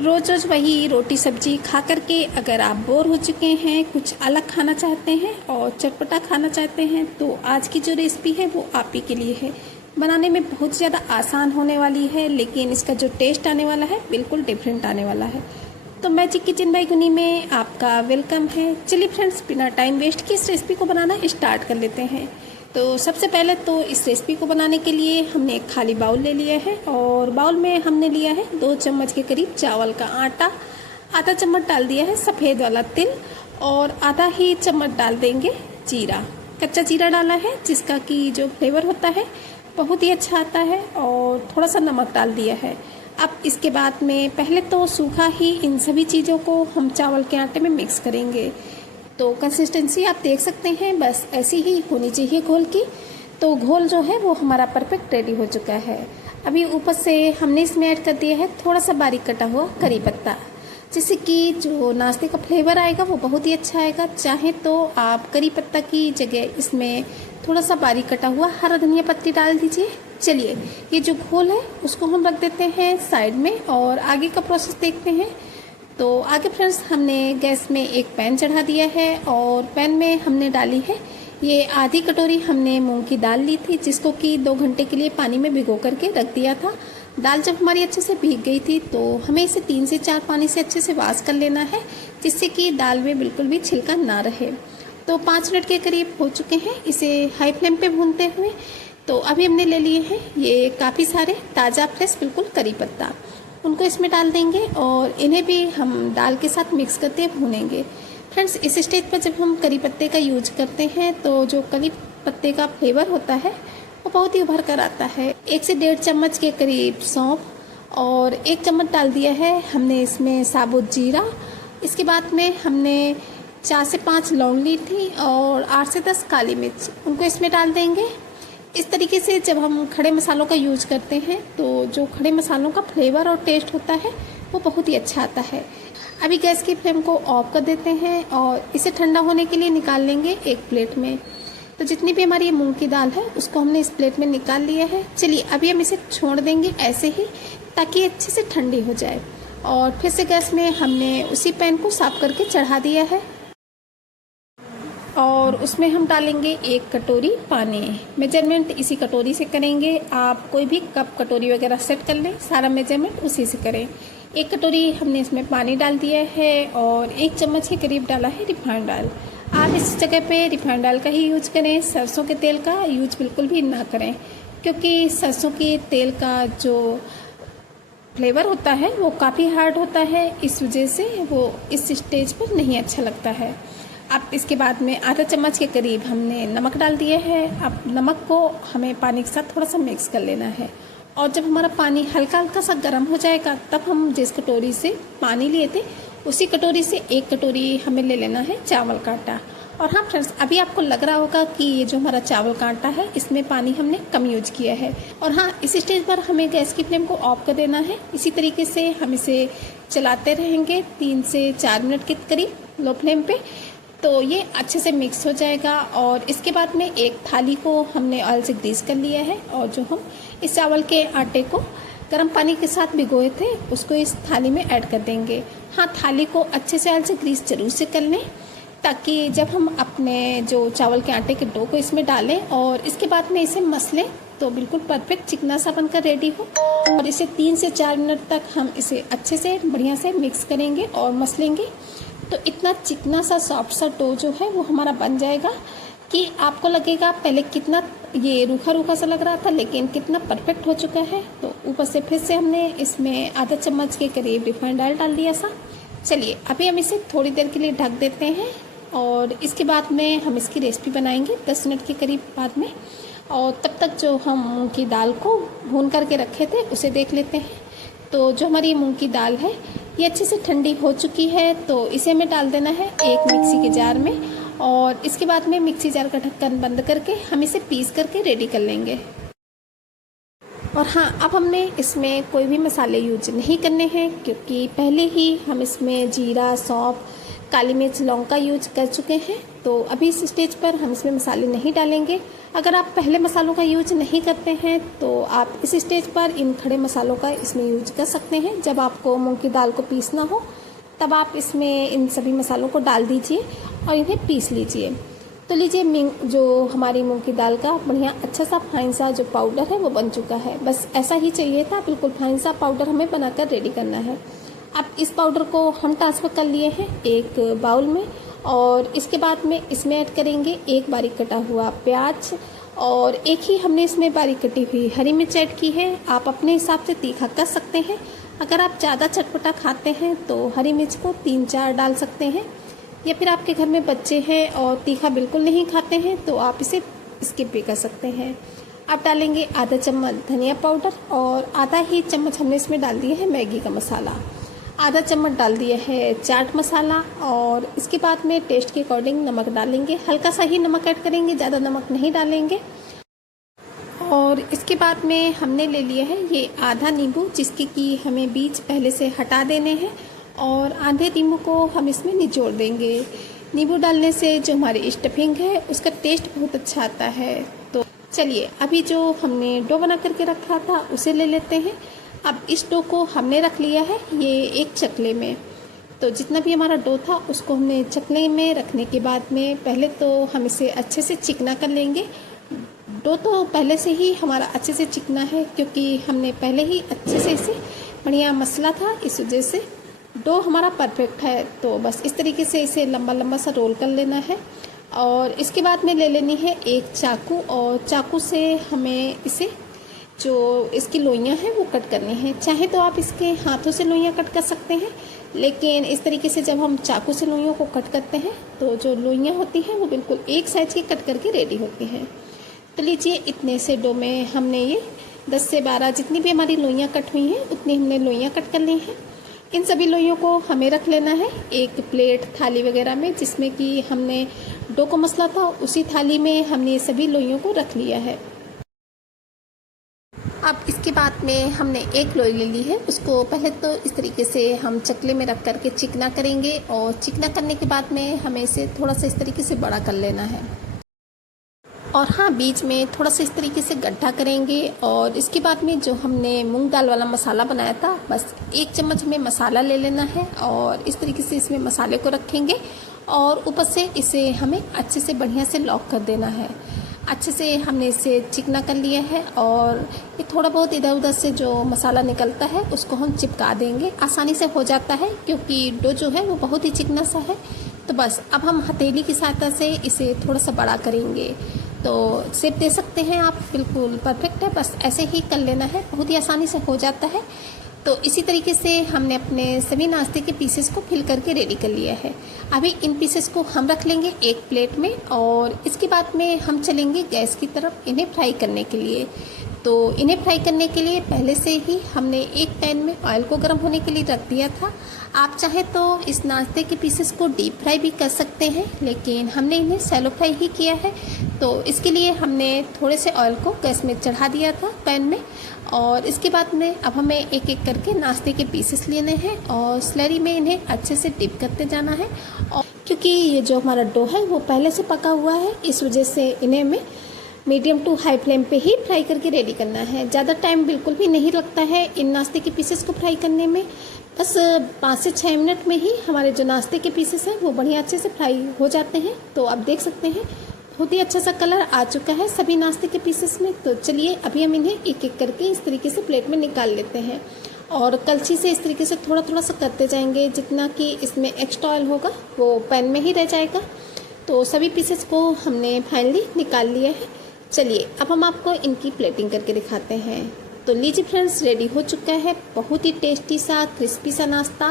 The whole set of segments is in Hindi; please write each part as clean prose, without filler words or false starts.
रोज़ रोज़ वही रोटी सब्जी खा कर के अगर आप बोर हो चुके हैं, कुछ अलग खाना चाहते हैं और चटपटा खाना चाहते हैं, तो आज की जो रेसिपी है वो आप ही के लिए है। बनाने में बहुत ज़्यादा आसान होने वाली है, लेकिन इसका जो टेस्ट आने वाला है बिल्कुल डिफरेंट आने वाला है। तो मैजिक किचन बाय गुनी में आपका वेलकम है। चलिए फ्रेंड्स, बिना टाइम वेस्ट किए इस रेसिपी को बनाना स्टार्ट कर लेते हैं। तो सबसे पहले तो इस रेसिपी को बनाने के लिए हमने एक खाली बाउल ले लिया है और बाउल में हमने लिया है 2 चम्मच के करीब चावल का आटा। आधा चम्मच डाल दिया है सफ़ेद वाला तिल और आधा ही चम्मच डाल देंगे जीरा। कच्चा जीरा डाला है जिसका कि जो फ्लेवर होता है बहुत ही अच्छा आता है, और थोड़ा सा नमक डाल दिया है। अब इसके बाद में पहले तो सूखा ही इन सभी चीज़ों को हम चावल के आटे में मिक्स करेंगे। तो कंसिस्टेंसी आप देख सकते हैं, बस ऐसी ही होनी चाहिए घोल की। तो घोल जो है वो हमारा परफेक्ट रेडी हो चुका है। अभी ऊपर से हमने इसमें ऐड कर दिया है थोड़ा सा बारीक कटा हुआ करी पत्ता, जिससे कि जो नाश्ते का फ्लेवर आएगा वो बहुत ही अच्छा आएगा। चाहे तो आप करी पत्ता की जगह इसमें थोड़ा सा बारीक कटा हुआ हरा धनिया पत्ती डाल दीजिए। चलिए, ये जो घोल है उसको हम रख देते हैं साइड में और आगे का प्रोसेस देखते हैं। तो आगे फ्रेंड्स, हमने गैस में एक पैन चढ़ा दिया है और पैन में हमने डाली है ये आधी कटोरी हमने मूंग की दाल ली थी, जिसको कि 2 घंटे के लिए पानी में भिगो करके रख दिया था। दाल जब हमारी अच्छे से भीग गई थी तो हमें इसे 3 से 4 पानी से अच्छे से वॉश कर लेना है, जिससे कि दाल में बिल्कुल भी छिलका ना रहे। तो 5 मिनट के करीब हो चुके हैं इसे हाई फ्लेम पे भूनते हुए। तो अभी हमने ले लिए हैं ये काफ़ी सारे ताज़ा फ्रेश बिल्कुल करी पत्ता, उनको इसमें डाल देंगे और इन्हें भी हम दाल के साथ मिक्स करते भूनेंगे। फ्रेंड्स, इस स्टेज पर जब हम करी पत्ते का यूज करते हैं तो जो करी पत्ते का फ्लेवर होता है वो बहुत ही उभर कर आता है। 1 से 1.5 चम्मच के करीब सौंफ और 1 चम्मच डाल दिया है हमने इसमें साबुत जीरा। इसके बाद में हमने 4 से 5 लौंग ली थी और 8 से 10 काली मिर्च, उनको इसमें डाल देंगे। इस तरीके से जब हम खड़े मसालों का यूज करते हैं तो जो खड़े मसालों का फ्लेवर और टेस्ट होता है वो बहुत ही अच्छा आता है। अभी गैस की फ्लेम को ऑफ कर देते हैं और इसे ठंडा होने के लिए निकाल लेंगे एक प्लेट में। तो जितनी भी हमारी मूंग की दाल है उसको हमने इस प्लेट में निकाल लिया है। चलिए, अभी हम इसे छोड़ देंगे ऐसे ही, ताकि अच्छे से ठंडी हो जाए। और फिर से गैस में हमने उसी पैन को साफ करके चढ़ा दिया है और उसमें हम डालेंगे 1 कटोरी पानी। मेजरमेंट इसी कटोरी से करेंगे, आप कोई भी कप कटोरी वगैरह सेट कर लें, सारा मेजरमेंट उसी से करें। 1 कटोरी हमने इसमें पानी डाल दिया है और 1 चम्मच के करीब डाला है रिफाइंड ऑयल। आप इस जगह पे रिफाइंड ऑयल का ही यूज करें, सरसों के तेल का यूज बिल्कुल भी ना करें, क्योंकि सरसों के तेल का जो फ्लेवर होता है वो काफ़ी हार्ड होता है, इस वजह से वो इस स्टेज पर नहीं अच्छा लगता है। अब इसके बाद में आधा चम्मच के करीब हमने नमक डाल दिया है। अब नमक को हमें पानी के साथ थोड़ा सा मिक्स कर लेना है, और जब हमारा पानी हल्का हल्का सा गर्म हो जाएगा तब हम जिस कटोरी से पानी लिए थे उसी कटोरी से 1 कटोरी हमें ले लेना है चावल का आटा। और हाँ फ्रेंड्स, अभी आपको लग रहा होगा कि ये जो हमारा चावल का आटा है इसमें पानी हमने कम यूज किया है। और हाँ, इस स्टेज पर हमें गैस की फ्लेम को ऑफ कर देना है। इसी तरीके से हम इसे चलाते रहेंगे 3 से 4 मिनट के करीब लो फ्लेम पे, तो ये अच्छे से मिक्स हो जाएगा। और इसके बाद में एक थाली को हमने ऑयल से ग्रीस कर लिया है और जो हम इस चावल के आटे को गर्म पानी के साथ भिगोए थे उसको इस थाली में ऐड कर देंगे। हाँ, थाली को अच्छे से ऑयल से ग्रीस जरूर से कर लें, ताकि जब हम अपने जो चावल के आटे के डो को इसमें डालें और इसके बाद में इसे मसलें तो बिल्कुल परफेक्ट चिकना सा बनकर रेडी हो। और इसे 3 से 4 मिनट तक हम इसे अच्छे से बढ़िया से मिक्स करेंगे और मसलेंगे। तो इतना चिकना सा सॉफ्ट सा डो जो है वो हमारा बन जाएगा कि आपको लगेगा पहले कितना ये रूखा रूखा सा लग रहा था, लेकिन कितना परफेक्ट हो चुका है। तो ऊपर से फिर से हमने इसमें आधा चम्मच के करीब रिफाइंड ऑयल डाल दिया सा। चलिए, अभी हम इसे थोड़ी देर के लिए ढक देते हैं और इसके बाद में हम इसकी रेसिपी बनाएंगे 10 मिनट के करीब बाद में। और तब तक जो हम मूँग की दाल को भून करके रखे थे उसे देख लेते हैं। तो जो हमारी मूँग की दाल है ये अच्छे से ठंडी हो चुकी है, तो इसे हमें डाल देना है एक मिक्सी के जार में और इसके बाद में मिक्सी जार का ढक्कन बंद करके हम इसे पीस करके रेडी कर लेंगे। और हाँ, अब हमने इसमें कोई भी मसाले यूज नहीं करने हैं, क्योंकि पहले ही हम इसमें जीरा, सौंफ, काली मिर्च, लौंग का यूज कर चुके हैं। तो अभी इस स्टेज पर हम इसमें मसाले नहीं डालेंगे। अगर आप पहले मसालों का यूज नहीं करते हैं तो आप इस स्टेज पर इन खड़े मसालों का इसमें यूज कर सकते हैं। जब आपको मूंग की दाल को पीसना हो तब आप इसमें इन सभी मसालों को डाल दीजिए और इन्हें पीस लीजिए। तो लीजिए जो हमारी मूंग की दाल का बढ़िया अच्छा सा फाइन सा जो पाउडर है वो बन चुका है। बस ऐसा ही चाहिए था, बिल्कुल फाइन सा पाउडर हमें बनाकर रेडी करना है। अब इस पाउडर को हम ट्रांसफ़र कर लिए हैं एक बाउल में और इसके बाद में इसमें ऐड करेंगे एक बारीक कटा हुआ प्याज और एक ही हमने इसमें बारीक कटी हुई हरी मिर्च ऐड की है। आप अपने हिसाब से तीखा कर सकते हैं। अगर आप ज़्यादा चटपटा खाते हैं तो हरी मिर्च को 3-4 डाल सकते हैं, या फिर आपके घर में बच्चे हैं और तीखा बिल्कुल नहीं खाते हैं तो आप इसे स्किप भी कर सकते हैं। अब डालेंगे आधा चम्मच धनिया पाउडर और आधा ही चम्मच हमने इसमें डाल दिया है मैगी का मसाला। आधा चम्मच डाल दिया है चाट मसाला और इसके बाद में टेस्ट के अकॉर्डिंग नमक डालेंगे। हल्का सा ही नमक ऐड करेंगे, ज़्यादा नमक नहीं डालेंगे। और इसके बाद में हमने ले लिया है ये आधा नींबू, जिसके कि हमें बीज पहले से हटा देने हैं और आधे नींबू को हम इसमें निचोड़ देंगे। नींबू डालने से जो हमारी स्टफिंग है उसका टेस्ट बहुत अच्छा आता है। तो चलिए अभी जो हमने डो बना करके रखा था उसे ले लेते हैं। अब इस डो को हमने रख लिया है ये एक चकले में। तो जितना भी हमारा डो था उसको हमने चकले में रखने के बाद में पहले तो हम इसे अच्छे से चिकना कर लेंगे। डो तो पहले से ही हमारा अच्छे से चिकना है क्योंकि हमने पहले ही अच्छे से इसे बढ़िया मसला था, इस वजह से डो हमारा परफेक्ट है। तो बस इस तरीके से इसे लंबा लंबा सा रोल कर लेना है और इसके बाद में ले लेनी है एक चाकू और चाकू से हमें इसे जो इसकी लोइयां हैं वो कट करनी है। चाहे तो आप इसके हाथों से लोइयां कट कर सकते हैं, लेकिन इस तरीके से जब हम चाकू से लोइयों को कट करते हैं तो जो लोइयां होती हैं वो बिल्कुल एक साइज की कट करके रेडी होती हैं। तो लीजिए इतने से डो में हमने ये 10 से 12 जितनी भी हमारी लोइयां कट हुई हैं उतनी हमने लोइयां कट कर ली हैं। इन सभी लोइयों को हमें रख लेना है एक प्लेट थाली वगैरह में, जिसमें कि हमने डो को मसला था उसी थाली में हमने सभी लोइयों को रख लिया है। अब इसके बाद में हमने एक लोई ले ली है, उसको पहले तो इस तरीके से हम चकले में रख करके चिकना करेंगे और चिकना करने के बाद में हमें इसे थोड़ा सा इस तरीके से बड़ा कर लेना है। और हाँ, बीच में थोड़ा सा इस तरीके से गड्ढा करेंगे और इसके बाद में जो हमने मूंग दाल वाला मसाला बनाया था बस 1 चम्मच में मसाला ले लेना है और इस तरीके से इसमें मसाले को रखेंगे और ऊपर से इसे हमें अच्छे से बढ़िया से लॉक कर देना है। अच्छे से हमने इसे चिकना कर लिया है और ये थोड़ा बहुत इधर उधर से जो मसाला निकलता है उसको हम चिपका देंगे। आसानी से हो जाता है क्योंकि डो जो है वो बहुत ही चिकना सा है। तो बस अब हम हथेली की सहायता से इसे थोड़ा सा बड़ा करेंगे। तो शेप दे सकते हैं आप, बिल्कुल परफेक्ट है, बस ऐसे ही कर लेना है, बहुत ही आसानी से हो जाता है। तो इसी तरीके से हमने अपने सभी नाश्ते के पीसेस को फिल करके रेडी कर लिया है। अभी इन पीसेस को हम रख लेंगे एक प्लेट में और इसके बाद में हम चलेंगे गैस की तरफ इन्हें फ्राई करने के लिए। तो इन्हें फ्राई करने के लिए पहले से ही हमने एक पैन में ऑयल को गर्म होने के लिए रख दिया था। आप चाहे तो इस नाश्ते के पीसेस को डीप फ्राई भी कर सकते हैं, लेकिन हमने इन्हें सैलो फ्राई ही किया है। तो इसके लिए हमने थोड़े से ऑयल को गैस में चढ़ा दिया था पैन में और इसके बाद में अब हमें एक एक करके नाश्ते के पीसेस लेने हैं और स्लरी में इन्हें अच्छे से डिप करते जाना है। और क्योंकि ये जो हमारा डो है वो पहले से पका हुआ है, इस वजह से इन्हें हमें मीडियम टू हाई फ्लेम पे ही फ्राई करके रेडी करना है। ज़्यादा टाइम बिल्कुल भी नहीं लगता है इन नाश्ते के पीसेस को फ्राई करने में। बस 5 से 6 मिनट में ही हमारे जो नाश्ते के पीसेस हैं वो बढ़िया अच्छे से फ्राई हो जाते हैं। तो आप देख सकते हैं बहुत ही अच्छा सा कलर आ चुका है सभी नाश्ते के पीसेस में। तो चलिए अभी हम इन्हें एक एक करके इस तरीके से प्लेट में निकाल लेते हैं और कलछी से इस तरीके से थोड़ा थोड़ा सा करते जाएंगे, जितना कि इसमें एक्स्ट्रा ऑयल होगा वो पैन में ही रह जाएगा। तो सभी पीसेस को हमने फाइनली निकाल लिया है। चलिए अब हम आपको इनकी प्लेटिंग करके दिखाते हैं। तो लीजिए फ्रेंड्स, रेडी हो चुका है बहुत ही टेस्टी सा क्रिस्पी सा नाश्ता।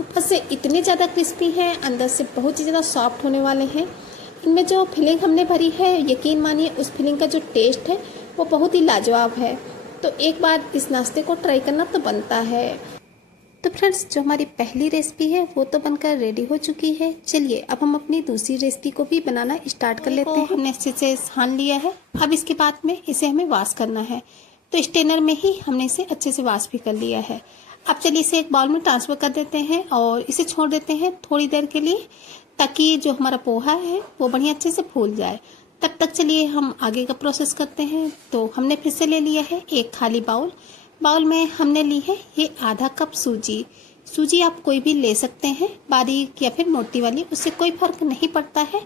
ऊपर से इतने ज़्यादा क्रिस्पी हैं, अंदर से बहुत ही ज़्यादा सॉफ्ट होने वाले हैं। इनमें जो फिलिंग हमने भरी है, यकीन मानिए उस फिलिंग का जो टेस्ट है वो बहुत ही लाजवाब है। तो एक बार इस नाश्ते को ट्राई करना तो बनता है। तो फ्रेंड्स, जो हमारी पहली रेसिपी है वो तो बनकर रेडी हो चुकी है। चलिए अब हम अपनी दूसरी रेसिपी को भी बनाना स्टार्ट कर लेते हैं। हमने अच्छे से छान लिया है। अब इसके बाद में इसे हमें वॉश करना है, तो स्ट्रेनर में ही हमने इसे अच्छे से वॉश भी कर लिया है। अब चलिए इसे एक बाउल में ट्रांसफ़र कर देते हैं और इसे छोड़ देते हैं थोड़ी देर के लिए, ताकि जो हमारा पोहा है वो बढ़िया अच्छे से फूल जाए। तब तक चलिए हम आगे का प्रोसेस करते हैं। तो हमने फिर से ले लिया है एक खाली बाउल में हमने ली है ये आधा कप सूजी आप कोई भी ले सकते हैं, बारीक या फिर मोटी वाली, उससे कोई फर्क नहीं पड़ता है।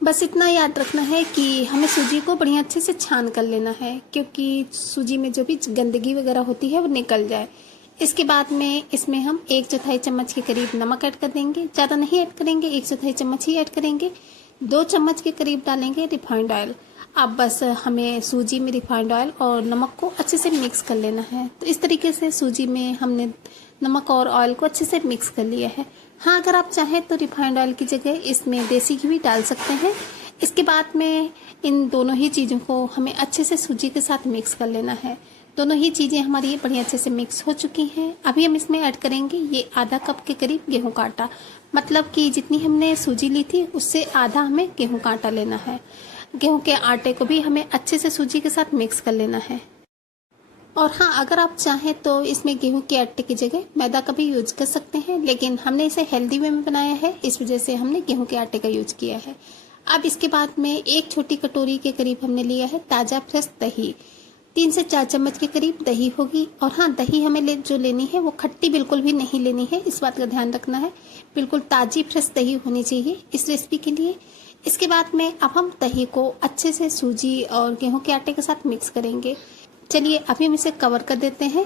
बस इतना याद रखना है कि हमें सूजी को बढ़िया अच्छे से छान कर लेना है, क्योंकि सूजी में जो भी गंदगी वगैरह होती है वो निकल जाए। इसके बाद में इसमें हम 1/4 चम्मच के करीब नमक ऐड कर देंगे। ज़्यादा नहीं ऐड करेंगे, 1/4 चम्मच ही ऐड करेंगे। 2 चम्मच के करीब डालेंगे रिफाइंड ऑयल। अब बस हमें सूजी में रिफाइंड ऑयल और नमक को अच्छे से मिक्स कर लेना है। तो इस तरीके से सूजी में हमने नमक और ऑयल को अच्छे से मिक्स कर लिया है। हाँ, अगर आप चाहें तो रिफाइंड ऑयल की जगह इसमें देसी घी भी डाल सकते हैं। इसके बाद में इन दोनों ही चीज़ों को हमें अच्छे से सूजी के साथ मिक्स कर लेना है। दोनों ही चीज़ें हमारी बढ़िया अच्छे से मिक्स हो चुकी हैं। अभी हम इसमें ऐड करेंगे ये आधा कप के करीब गेहूं का आटा, मतलब कि जितनी हमने सूजी ली थी उससे आधा हमें गेहूं का आटा लेना है। गेहूं के आटे को भी हमें अच्छे से सूजी के साथ मिक्स कर लेना है। और हाँ, अगर आप चाहें तो इसमें गेहूं के आटे की जगह मैदा का भी यूज कर सकते हैं, लेकिन हमने इसे हेल्दी वे में बनाया है, इस वजह से हमने गेहूं के आटे का यूज किया है। अब इसके बाद में एक छोटी कटोरी के करीब हमने लिया है ताज़ा फ्रेश दही। 3 से 4 चम्मच के करीब दही होगी। और हाँ, दही हमें जो लेनी है वो खट्टी बिल्कुल भी नहीं लेनी है, इस बात का ध्यान रखना है। बिल्कुल ताज़ी फ्रेश दही होनी चाहिए इस रेसिपी के लिए। इसके बाद में अब हम दही को अच्छे से सूजी और गेहूं के आटे के साथ मिक्स करेंगे। चलिए अभी हम इसे कवर कर देते हैं,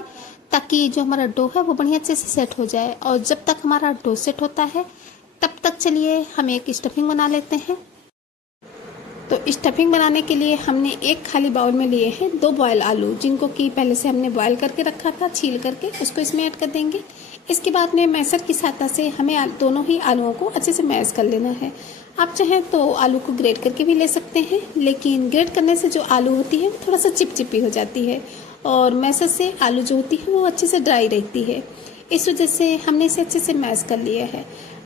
ताकि जो हमारा डो है वो बढ़िया अच्छे से सेट हो जाए। और जब तक हमारा डो सेट होता है तब तक चलिए हम एक स्टफिंग बना लेते हैं। तो स्टफिंग बनाने के लिए हमने एक खाली बाउल में लिए हैं 2 बॉयल आलू, जिनको कि पहले से हमने बॉयल करके रखा था, छील करके उसको इसमें ऐड कर देंगे। इसके बाद में मैशर की सहायता से हमें दोनों ही आलूओं को अच्छे से मैश कर लेना है। आप चाहें तो आलू को ग्रेट करके भी ले सकते हैं, लेकिन ग्रेट करने से जो आलू होती है वो थोड़ा सा चिपचिपी हो जाती है, और मैशर से आलू जो होती है वो अच्छे से ड्राई रहती है। इस वजह से हमने इसे अच्छे से मैश कर लिया है।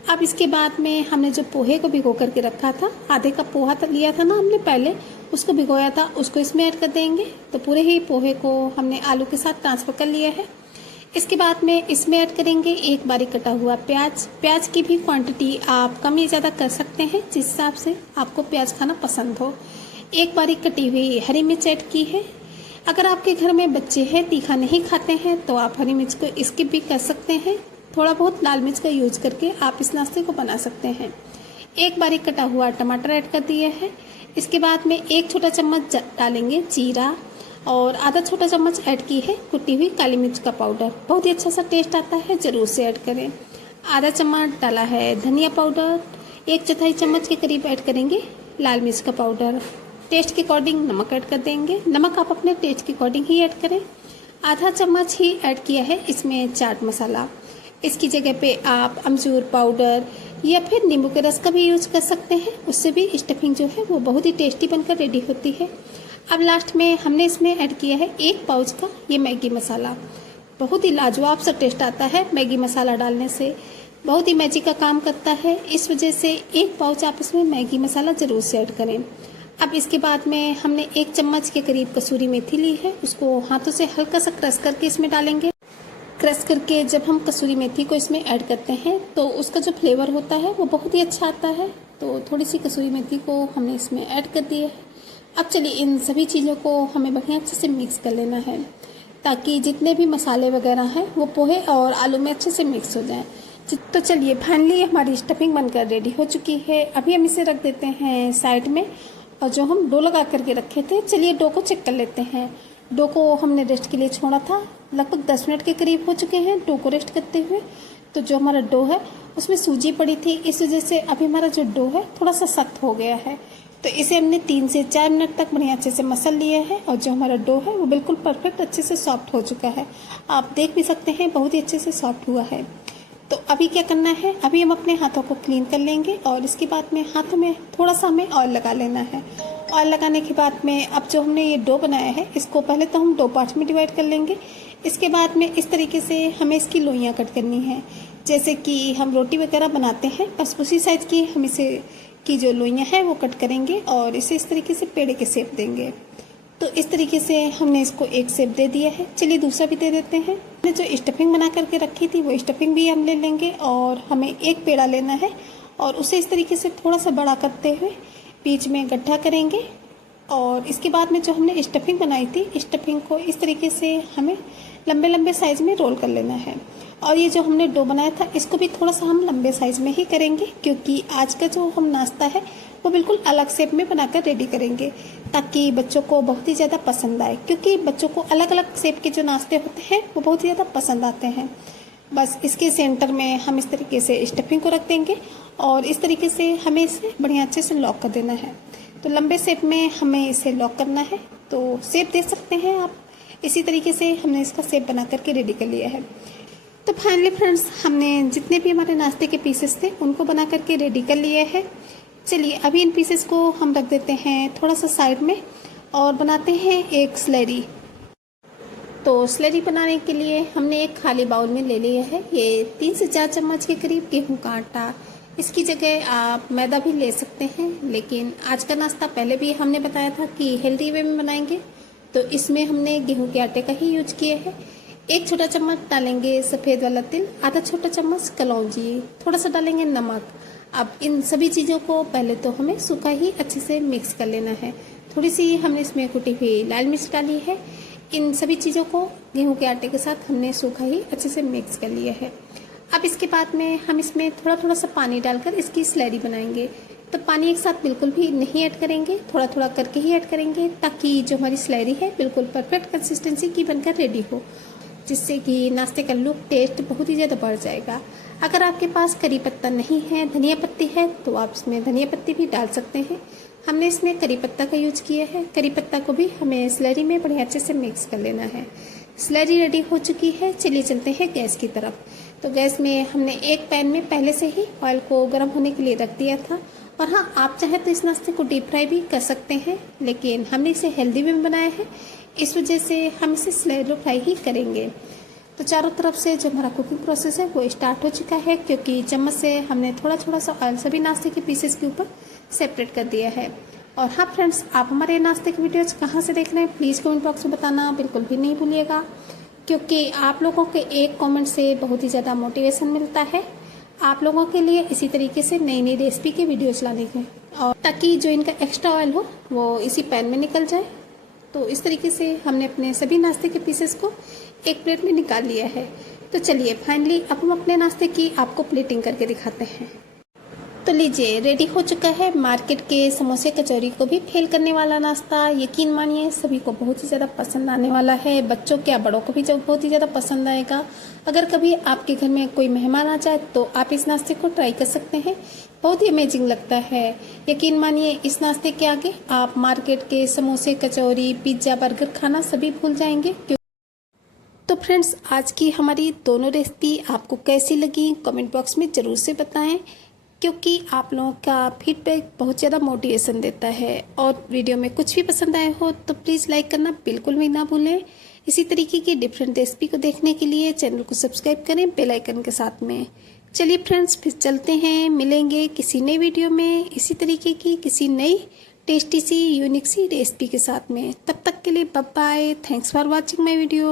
अब इसके बाद में हमने जो पोहे को भिगो करके रखा था, आधे कप पोहा लिया था ना हमने पहले, उसको भिगोया था, उसको इसमें ऐड कर देंगे। तो पूरे ही पोहे को हमने आलू के साथ ट्रांसफर कर लिया है। इसके बाद में इसमें ऐड करेंगे एक बारीक कटा हुआ प्याज की भी क्वांटिटी आप कम या ज़्यादा कर सकते हैं, जिस हिसाब से आपको प्याज खाना पसंद हो। एक बारीक कटी हुई हरी मिर्च ऐड की है। अगर आपके घर में बच्चे हैं तीखा नहीं खाते हैं तो आप हरी मिर्च को स्किप भी कर सकते हैं। थोड़ा बहुत लाल मिर्च का यूज करके आप इस नाश्ते को बना सकते हैं। एक बारीक कटा हुआ टमाटर ऐड कर दिया है। इसके बाद में 1 छोटा चम्मच डालेंगे जीरा, और आधा छोटा चम्मच ऐड की है कुटी हुई काली मिर्च का पाउडर। बहुत ही अच्छा सा टेस्ट आता है, ज़रूर से ऐड करें। आधा चम्मच डाला है धनिया पाउडर। 1/4 चम्मच के करीब ऐड करेंगे लाल मिर्च का पाउडर। टेस्ट के अकॉर्डिंग नमक ऐड कर देंगे। नमक आप अपने टेस्ट के अकॉर्डिंग ही ऐड करें। आधा चम्मच ही ऐड किया है इसमें चाट मसाला। इसकी जगह पे आप अमचूर पाउडर या फिर नींबू के रस का भी यूज कर सकते हैं, उससे भी स्टफिंग जो है वो बहुत ही टेस्टी बनकर रेडी होती है। अब लास्ट में हमने इसमें ऐड किया है 1 पाउच का ये मैगी मसाला। बहुत ही लाजवाब सा टेस्ट आता है मैगी मसाला डालने से, बहुत ही मैजिक का काम करता है। इस वजह से 1 पाउच आप इसमें मैगी मसाला ज़रूर से ऐड करें। अब इसके बाद में हमने 1 चम्मच के करीब कसूरी मेथी ली है, उसको हाथों से हल्का सा क्रश करके इसमें डालेंगे। क्रश करके जब हम कसूरी मेथी को इसमें ऐड करते हैं तो उसका जो फ्लेवर होता है वो बहुत ही अच्छा आता है। तो थोड़ी सी कसूरी मेथी को हमने इसमें ऐड कर दिया है। अब चलिए इन सभी चीज़ों को हमें बढ़िया अच्छे से मिक्स कर लेना है, ताकि जितने भी मसाले वगैरह हैं वो पोहे और आलू में अच्छे से मिक्स हो जाएं। तो चलिए फाइनली हमारी स्टफिंग बनकर रेडी हो चुकी है। अभी हम इसे रख देते हैं साइड में, और जो हम डो लगा करके रखे थे, चलिए डो को चेक कर लेते हैं। डो को हमने रेस्ट के लिए छोड़ा था, लगभग 10 मिनट के करीब हो चुके हैं डो को रेस्ट करते हुए। तो जो हमारा डो है उसमें सूजी पड़ी थी, इस वजह से अभी हमारा जो डो है थोड़ा सा सख्त हो गया है। तो इसे हमने 3 से 4 मिनट तक बढ़िया अच्छे से मसल लिया है, और जो हमारा डो है वो बिल्कुल परफेक्ट अच्छे से सॉफ्ट हो चुका है। आप देख भी सकते हैं बहुत ही अच्छे से सॉफ्ट हुआ है। तो अभी क्या करना है, अभी हम अपने हाथों को क्लीन कर लेंगे, और इसके बाद में हाथों में थोड़ा सा हमें ऑयल लगा लेना है। ऑयल लगाने के बाद में अब जो हमने ये डो बनाया है इसको पहले तो हम 2 पार्ट में डिवाइड कर लेंगे। इसके बाद में इस तरीके से हमें इसकी लोइयाँ कट करनी है, जैसे कि हम रोटी वगैरह बनाते हैं, बस उसी साइज की हम इसे की जो लोइयाँ हैं वो कट करेंगे और इसे इस तरीके से पेड़े के शेप देंगे। तो इस तरीके से हमने इसको एक शेप दे दिया है। चलिए दूसरा भी दे देते हैं। हमने जो स्टफिंग बना करके रखी थी वो स्टफिंग भी हम ले लेंगे, और हमें एक पेड़ा लेना है और उसे इस तरीके से थोड़ा सा बड़ा करते हुए बीच में गड्ढा करेंगे और इसके बाद में जो हमने स्टफिंग बनाई थी, स्टफिंग को इस तरीके से हमें लंबे लंबे साइज़ में रोल कर लेना है। और ये जो हमने डो बनाया था इसको भी थोड़ा सा हम लंबे साइज़ में ही करेंगे, क्योंकि आज का जो हम नाश्ता है वो बिल्कुल अलग शेप में बनाकर रेडी करेंगे, ताकि बच्चों को बहुत ही ज़्यादा पसंद आए। क्योंकि बच्चों को अलग अलग शेप के जो नाश्ते होते हैं वो बहुत ही ज़्यादा पसंद आते हैं। बस इसके सेंटर में हम इस तरीके से स्टफिंग को रख देंगे और इस तरीके से हमें इसे बढ़िया अच्छे से लॉक कर देना है। तो लंबे शेप में हमें इसे लॉक करना है, तो शेप दे सकते हैं आप। इसी तरीके से हमने इसका शेप बना करके रेडी कर लिया है। तो फाइनली फ्रेंड्स, हमने जितने भी हमारे नाश्ते के पीसेस थे उनको बना करके रेडी कर लिए हैं। चलिए अभी इन पीसेस को हम रख देते हैं थोड़ा सा साइड में और बनाते हैं एक स्लरी। तो स्लरी बनाने के लिए हमने एक खाली बाउल में ले लिया है ये 3 से 4 चम्मच के करीब गेहूं का आटा। इसकी जगह आप मैदा भी ले सकते हैं, लेकिन आज का नाश्ता पहले भी हमने बताया था कि हेल्दी वे में बनाएंगे, तो इसमें हमने गेहूं के आटे का ही यूज किया है। 1 छोटा चम्मच डालेंगे सफ़ेद वाला तिल, आधा छोटा चम्मच कलौंजी, थोड़ा सा डालेंगे नमक। अब इन सभी चीज़ों को पहले तो हमें सूखा ही अच्छे से मिक्स कर लेना है। थोड़ी सी हमने इसमें कुटी हुई लाल मिर्च डाली है। इन सभी चीज़ों को गेहूं के आटे के साथ हमने सूखा ही अच्छे से मिक्स कर लिया है। अब इसके बाद में हम इसमें थोड़ा थोड़ा सा पानी डालकर इसकी स्लरी बनाएंगे। तो पानी एक साथ बिल्कुल भी नहीं ऐड करेंगे, थोड़ा थोड़ा करके ही ऐड करेंगे, ताकि जो हमारी स्लरी है बिल्कुल परफेक्ट कंसिस्टेंसी की बनकर रेडी हो, जिससे कि नाश्ते का लुक टेस्ट बहुत ही ज़्यादा बढ़ जाएगा। अगर आपके पास करी पत्ता नहीं है, धनिया पत्ती है, तो आप इसमें धनिया पत्ती भी डाल सकते हैं। हमने इसमें करी पत्ता का यूज किया है। करी पत्ता को भी हमें स्लरी में बढ़िया अच्छे से मिक्स कर लेना है। स्लरी रेडी हो चुकी है। चलिए चलते हैं गैस की तरफ। तो गैस में हमने एक पैन में पहले से ही ऑयल को गर्म होने के लिए रख दिया था। और हाँ, आप चाहे तो इस नाश्ते को डीप फ्राई भी कर सकते हैं, लेकिन हमने इसे हेल्दी वे में बनाया है, इस वजह से हम इसे स्लैलो फ्राई ही करेंगे। तो चारों तरफ से जो हमारा कुकिंग प्रोसेस है वो स्टार्ट हो चुका है, क्योंकि चम्मच से हमने थोड़ा थोड़ा सा ऑयल सभी नाश्ते के पीसेस के ऊपर सेपरेट कर दिया है। और हाँ फ्रेंड्स, आप हमारे नाश्ते के वीडियोज कहाँ से देख रहे हैं प्लीज़ कमेंट बॉक्स में बताना बिल्कुल भी नहीं भूलिएगा, क्योंकि आप लोगों के एक कमेंट से बहुत ही ज़्यादा मोटिवेशन मिलता है आप लोगों के लिए इसी तरीके से नई नई रेसिपी के वीडियोज लाने के, और ताकि जो इनका एक्स्ट्रा ऑयल हो वो इसी पैन में निकल जाए। तो इस तरीके से हमने अपने सभी नाश्ते के पीसेस को एक प्लेट में निकाल लिया है। तो चलिए फाइनली अब हम अपने नाश्ते की आपको प्लेटिंग करके दिखाते हैं। तो लीजिए, रेडी हो चुका है मार्केट के समोसे कचौरी को भी फेल करने वाला नाश्ता। यकीन मानिए सभी को बहुत ही ज़्यादा पसंद आने वाला है। बच्चों क्या बड़ों को भी जब बहुत ही ज़्यादा पसंद आएगा। अगर कभी आपके घर में कोई मेहमान आ जाए तो आप इस नाश्ते को ट्राई कर सकते हैं, बहुत ही अमेजिंग लगता है। यकीन मानिए इस नाश्ते के आगे आप मार्केट के समोसे कचौरी पिज्ज़ा बर्गर खाना सभी भूल जाएंगे। तो फ्रेंड्स, आज की हमारी दोनों रेसिपी आपको कैसी लगी कमेंट बॉक्स में ज़रूर से बताएं, क्योंकि आप लोगों का फीडबैक बहुत ज़्यादा मोटिवेशन देता है। और वीडियो में कुछ भी पसंद आए हो तो प्लीज़ लाइक करना बिल्कुल भी ना भूलें। इसी तरीके की डिफरेंट रेसिपी को देखने के लिए चैनल को सब्सक्राइब करें बेल आइकन के साथ में। चलिए फ्रेंड्स, फिर चलते हैं, मिलेंगे किसी नई वीडियो में इसी तरीके की किसी नई टेस्टी सी यूनिक सी रेसिपी के साथ में। तब तक के लिए bye bye. Thanks for watching my video.